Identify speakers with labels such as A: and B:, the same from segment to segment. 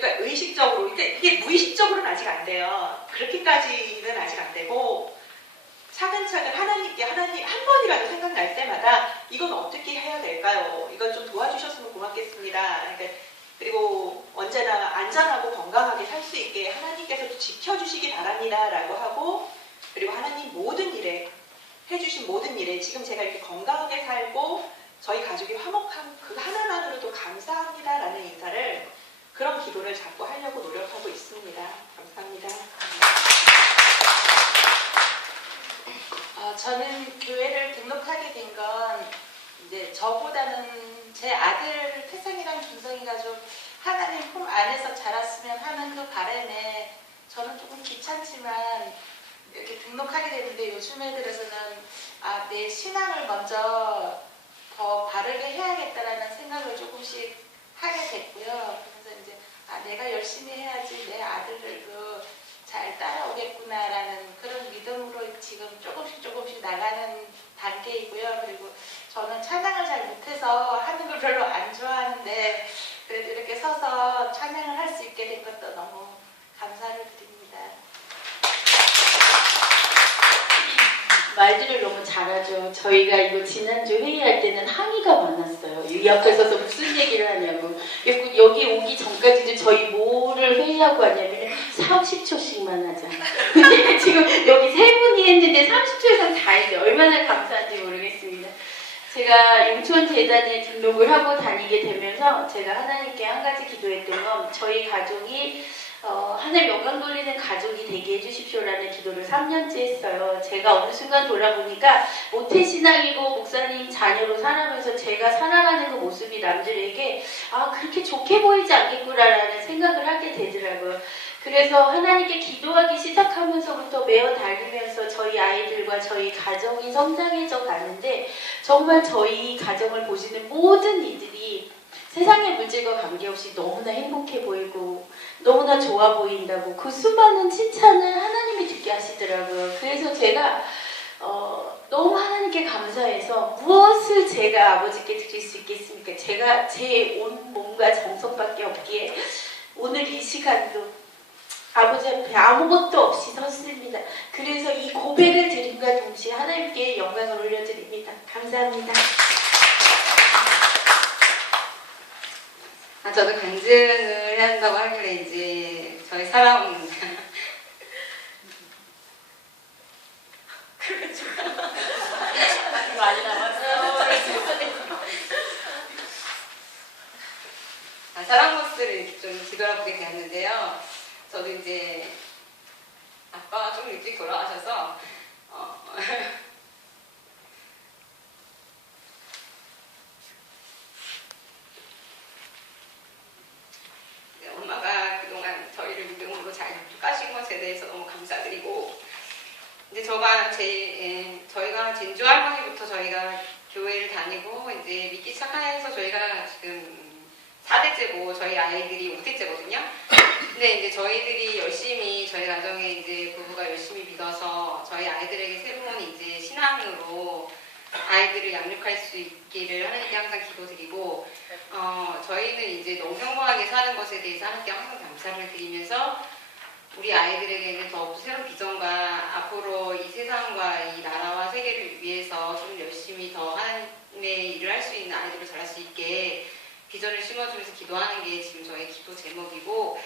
A: 그러니까 의식적으로 이게, 이게 무의식적으로는 아직 안 돼요. 그렇게까지는 아직 안 되고 차근차근 하나님께 하나님 한 번이라도 생각날 때마다 이건 어떻게 해야 될까요? 이건 좀 도와주셨으면 고맙겠습니다. 그러니까 그리고 언제나 안전하고 건강하게 살 수 있게 하나님께서 지켜주시기 바랍니다라고 하고 그리고 하나님 모든 일에 해주신 모든 일에 지금 제가 이렇게 건강하게 살고 저희 가족이 화목한 그 하나만으로도 감사합니다라는 인사를 그런 기도를 자꾸 하려고 노력하고 있습니다. 감사합니다.
B: 어, 저는 교회를 등록하게 된 건 이제 저보다는 제 아들 태성이랑 준성이가 좀 하나님 품 안에서 자랐으면 하는 그 바람에 저는 조금 귀찮지만 이렇게 등록하게 됐는데 요즘에 들어서는 아, 내 신앙을 먼저 더 바르게 해야겠다라는 생각을 조금씩 하게 됐고요. 내가 열심히 해야지 내 아들들도 잘 따라오겠구나라는 그런 믿음으로 지금 조금씩 조금씩 나가는 단계이고요. 그리고 저는 찬양을 잘 못해서 하는 걸 별로 안 좋아하는데 그래도 이렇게 서서 찬양을 할 수 있게 된 것도 너무 감사를 드립니다.
C: 말들을 너무 잘하죠. 저희가 이거 지난주 회의할 때는 항의가 많았어요. 이 옆에 서서 무슨 얘기를 하냐고. 여기, 오기 전까지도 저희 뭐를 회의하고 왔냐면 30초씩만 하자. 근데 지금 여기 세 분이 했는데 30초 이상 다 했는데 얼마나 감사한지 모르겠습니다. 제가 용천 재단에 등록을 하고 다니게 되면서 제가 하나님께 한 가지 기도했던 건 저희 가족이 어, 하늘 영광 돌리는 가족이 되게 해주십시오라는 기도를 3년째 했어요. 제가 어느 순간 돌아보니까 모태신앙이고 목사님 자녀로 살아가면서 제가 살아가는 그 모습이 남들에게 아 그렇게 좋게 보이지 않겠구나라는 생각을 하게 되더라고요. 그래서 하나님께 기도하기 시작하면서부터 매어 달리면서 저희 아이들과 저희 가정이 성장해져 가는데 정말 저희 가정을 보시는 모든 이들이 세상의 물질과 관계없이 너무나 행복해 보이고 너무나 좋아 보인다고 그 수많은 칭찬을 하나님이 듣게 하시더라고요. 그래서 제가 어, 너무 하나님께 감사해서 무엇을 제가 아버지께 드릴 수 있겠습니까? 제가 제 온 몸과 정성밖에 없기에 오늘 이 시간도 아버지 앞에 아무것도 없이 섰습니다. 그래서 이 고백을 드림과 동시에 하나님께 영광을 올려드립니다. 감사합니다.
D: 저도 간증을 한다고 하길래 이제 저희 살아온
C: 많이 나왔어요.
D: 아, 사랑 모스를 이렇게 좀 뒤돌아보게 되었는데요. 저도 이제 아빠가 좀 일찍 돌아가셔서 어, 네, 엄마가 그동안 저희를 믿음으로 잘 까신 것에 대해서 너무 감사드리고 이제 저가 제 예, 저희가 진주 할머니부터 저희가 교회를 다니고 이제 믿기 저희가 지금 4대째고 저희 아이들이 5대째거든요. 근데 이제 저희들이 열심히 저희 가정에 이제 부부가 열심히 믿어서 저희 아이들에게 새로운 이제 신앙으로 아이들을 양육할 수 있기를 하나님께 항상 기도드리고 어, 저희는 이제 너무 평범하게 사는 것에 대해서 하나님께 항상 감사를 드리면서 우리 아이들에게는 더욱 새로운 비전과 앞으로 이 세상과 이 나라와 세계를 위해서 좀 열심히 더 하나님의 일을 할 수 있는 아이들을 자랄 수 있게 비전을 심어주면서 기도하는 게 지금 저의 기도 제목이고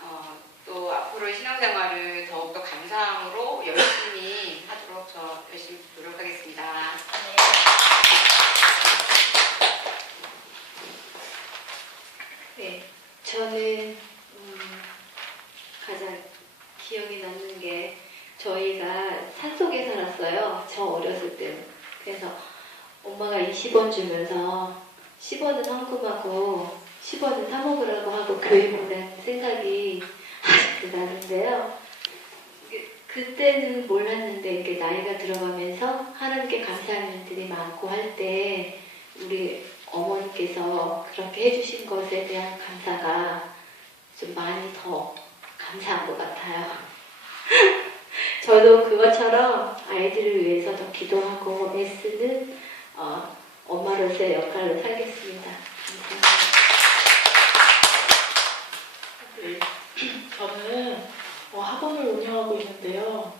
D: 어, 또 앞으로의 신앙생활을 더욱더 감사함으로 열심히 하도록 저 열심히 노력하겠습니다.
E: 네, 저는 음, 가장 기억에 남는 게 저희가 산속에 살았어요. 저 어렸을 때. 그래서 엄마가 20원 주면서 10원은 헌금하고 10원은 사 먹으라고 하고 교회 보낸 생각이 아직도 나는데요. 그- 그때는 몰랐는데 이렇게 나이가 들어가면서 하나님께 감사하는 일들이 많고 할 때 우리 어머니께서 그렇게 해주신 것에 대한 감사가 좀 많이 더 감사한 것 같아요. 저도 그것처럼 아이들을 위해서 더 기도하고 애쓰는 어, 엄마로서의 역할로 살겠습니다. 감사합니다.
F: 학원을 운영하고 있는데요.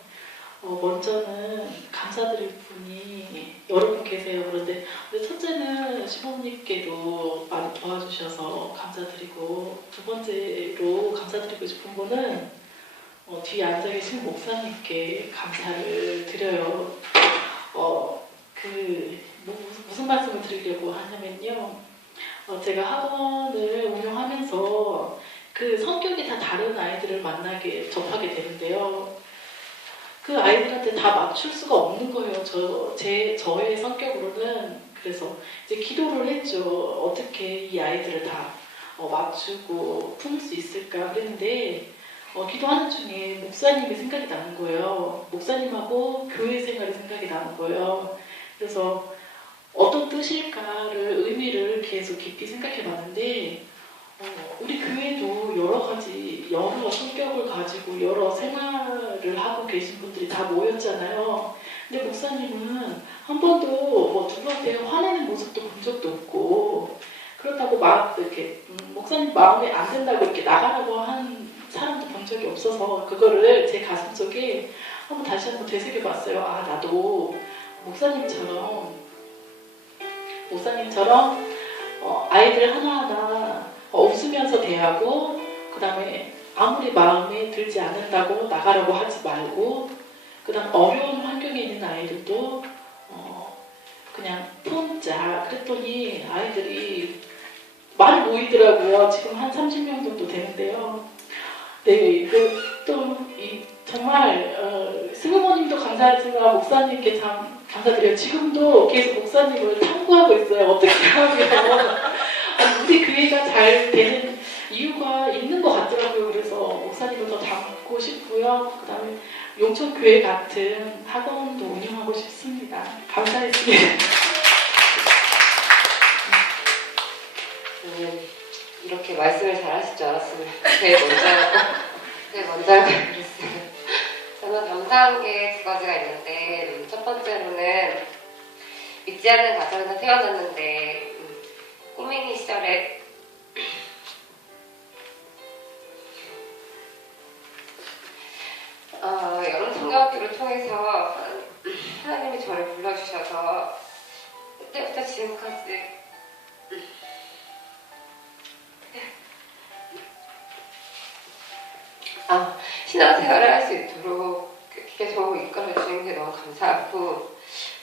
F: 어, 먼저는 감사드릴 분이 여러 분 계세요. 그런데 첫째는 시부모님께도 많이 도와주셔서 감사드리고 두 번째로 감사드리고 싶은 분은 어, 뒤에 앉아 계신 목사님께 감사를 드려요. 어, 그 뭐, 무슨 말씀을 드리려고 하냐면요. 어, 제가 학원을 운영하면서 그 성격이 다 다른 아이들을 만나게 접하게 되는데요. 그 아이들한테 다 맞출 수가 없는 거예요. 저, 제, 저의 성격으로는. 그래서 이제 기도를 했죠. 어떻게 이 아이들을 다 어, 맞추고 품을 수 있을까 그랬는데, 어, 기도하는 중에 목사님이 생각이 나는 거예요. 목사님하고 교회 생활이 생각이 나는 거예요. 그래서 어떤 뜻일까를 의미를 계속 깊이 생각해 봤는데, 어, 우리 교회도 여러 가지, 여러 성격을 가지고 여러 생활을 하고 계신 분들이 다 모였잖아요. 근데 목사님은 한 번도 뭐 누구한테 화내는 모습도 본 적도 없고, 그렇다고 막 이렇게, 음, 목사님 마음에 안 든다고 이렇게 나가라고 한 사람도 본 적이 없어서, 그거를 제 가슴 속에 한번 다시 한번 되새겨 봤어요. 아, 나도 목사님처럼, 목사님처럼 어, 아이들 하나하나 어, 웃으면서 대하고 그 다음에 아무리 마음에 들지 않는다고 나가라고 하지 말고 그 다음 어려운 환경에 있는 아이들도 어, 그냥 품자 그랬더니 아이들이 많이 모이더라고요. 지금 한 30명 정도 되는데요. 네, 그또이 정말 어, 승우모님도 감사하지만 목사님께 참 감사드려요 지금도 계속 목사님을 탐구하고 있어요 어떻게 하면 아니, 우리 교회가 잘 되는 이유가 있는 것 같더라고요. 그래서 목사님을 더 닮고 싶고요. 그 다음에 용천교회 같은 학원도 운영하고 싶습니다. 감사했습니다.
G: 저는 이렇게 말씀을 잘 하실 줄 알았으면 제일 먼저 제일 먼저. 저는 감사한 게 두 가지가 있는데 음, 첫 번째로는 믿지 않는 가정에서 태어났는데 음, 꼬맹이 시절에 어, 여름 성경학교를 통해서 하나님이 저를 불러주셔서 그때부터 지금까지 아, 신앙생활을 할 수 있도록 계속 이끌어 주신 게 너무 감사하고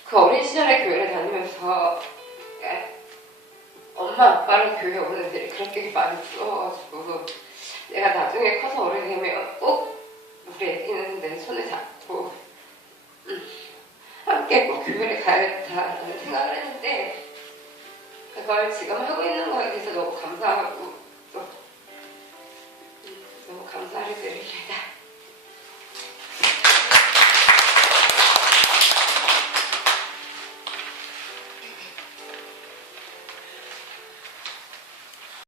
G: 그 어린 시절에 교회를 다니면서 예, 엄마 아빠를 교회 오는 일이 그렇게 많이 부러워가지고 내가 나중에 커서 어른이 되면 꼭 우리 애기는 내 손을 잡고 음, 함께 꼭 교회를 가야겠다라는 생각을 했는데 그걸 지금 하고 있는 거에